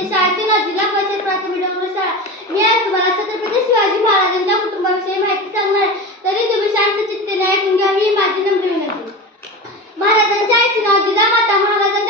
शिंदे शाळेची जिल्हा परिषद प्राथमिक शाळा. मी आज तुम्हाला छत्रपती शिवाजी महाराजांच्या कुटुंबाविषयी माहिती सांगणार आहे. तरी तुम्ही शांत चित्तेने ऐकून घ्या, ही माझी नम्र विनंती. महाराजांच्या आईचे नाव जिजामाता. महाराजांच्या